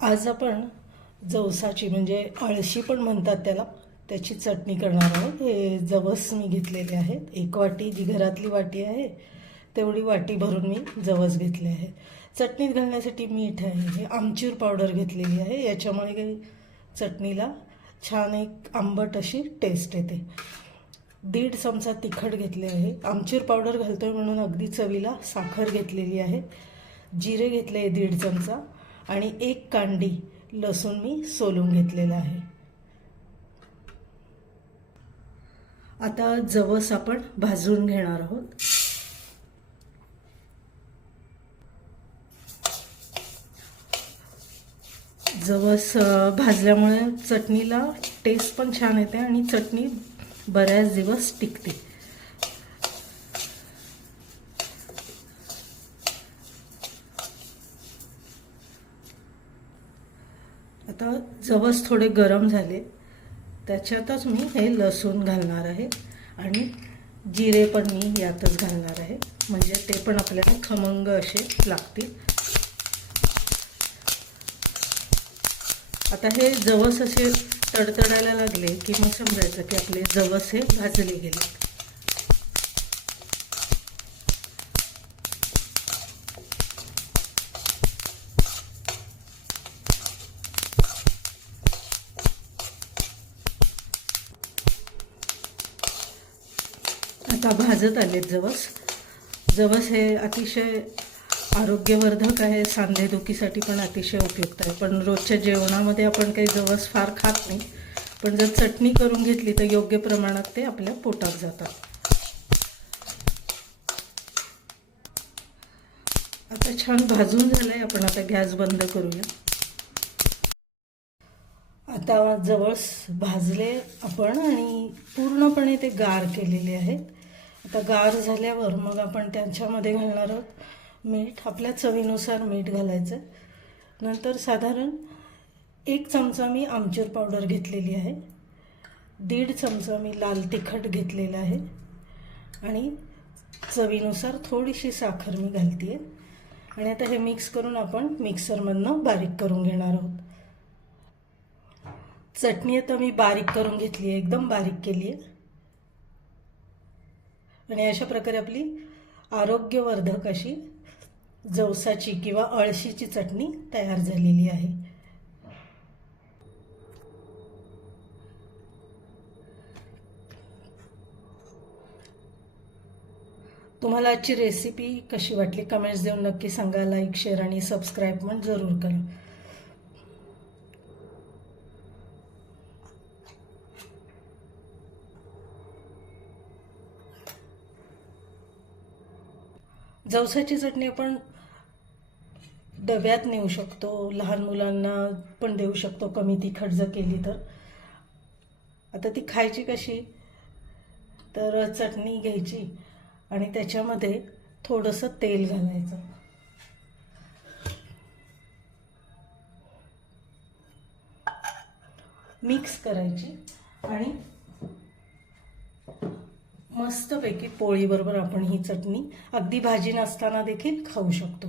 आज आपण जवसाची म्हणजे आळशी पण म्हणतात त्याला त्याची चटणी करणार आहोत. हे जवस मी घेतलेले आहेत. एक वाटी जी घरातली वाटी आहे तेवढी वाटी भरून मी जवस घेतले आहे. चटणीत घालण्यासाठी मीठ आहे. हे आमचूर पावडर घेतलेली आहे. याच्यामुळे काही चटणीला छान एक आंबट अशी टेस्ट येते. दीड चमचा तिखट घेतले आहे. आमचूर पावडर घालतोय म्हणून अगदी चवीला साखर घेतलेली आहे. जिरे घेतले आहे दीड चमचा. आणि एक कांडी लसूण मी सोलून घेतलेला आहे. आता जवस आपण भाजून घेणार आहोत. जवस भाजल्यामुळे चटणीला टेस्ट पण छान येते आणि चटणी बऱ्याच दिवस टिकते. आता जवस थोडे गरम झाले. त्याच्यातच मी हे लसूण घालणार आहे आणि जिरे पण मी यातच घालणार आहे. म्हणजे ते पण आपल्याला खमंग असे लागतील. आता हे जवस असे तडतडायला लागले की मग समजायचं की आपले जवस हे भाजले गेले. आता भाजत आलेत जवस. जवस हे अतिशय आरोग्यवर्धक आहे. सांधेदुखीसाठी पण अतिशय उपयुक्त आहे. पण रोजच्या जेवणामध्ये आपण काही जवस फार खात नाही. पण जर चटणी करून घेतली तर योग्य प्रमाणात ते आपल्या पोटात जातात. आता छान भाजून झालंय. आपण आता गॅस बंद करूया. आता जवळ भाजले आपण आणि पूर्णपणे ते गार केलेले आहेत. आता गार झाल्यावर मग आपण त्यांच्यामध्ये घालणार आहोत मीठ. आपल्या चवीनुसार मीठ घालायचं. नंतर साधारण एक चमचा मी आमचूर पावडर घेतलेली आहे. दीड चमचा मी लाल तिखट घेतलेला आहे. आणि चवीनुसार थोडीशी साखर मी घालते आहे आणि आता हे मिक्स करून आपण मिक्सरमधनं बारीक करून घेणार आहोत. चटणी आता मी बारीक करून घेतली आहे एकदम बारीक केली आहे आणि अशा प्रकारे आपली आरोग्यवर्धक अशी जवसाची किंवा अळशीची चटणी तयार झालेली आहे. तुम्हाला आजची रेसिपी कशी वाटली? कमेंट्स देऊन नक्की सांगा. लाईक शेअर आणि सबस्क्राईब पण जरूर करा. जवसाची चटणी आपण डब्यात नेऊ शकतो लहान मुलांना पण देऊ शकतो कमी तिखट जर केली तर. आता ती खायची कशी? तर चटणी घ्यायची आणि त्याच्यामध्ये थोडंसं तेल घालायचं. मिक्स करायची आणि मस्तपैकी पोळीबरोबर आपण ही चटणी अगदी भाजी नसताना देखील खाऊ शकतो.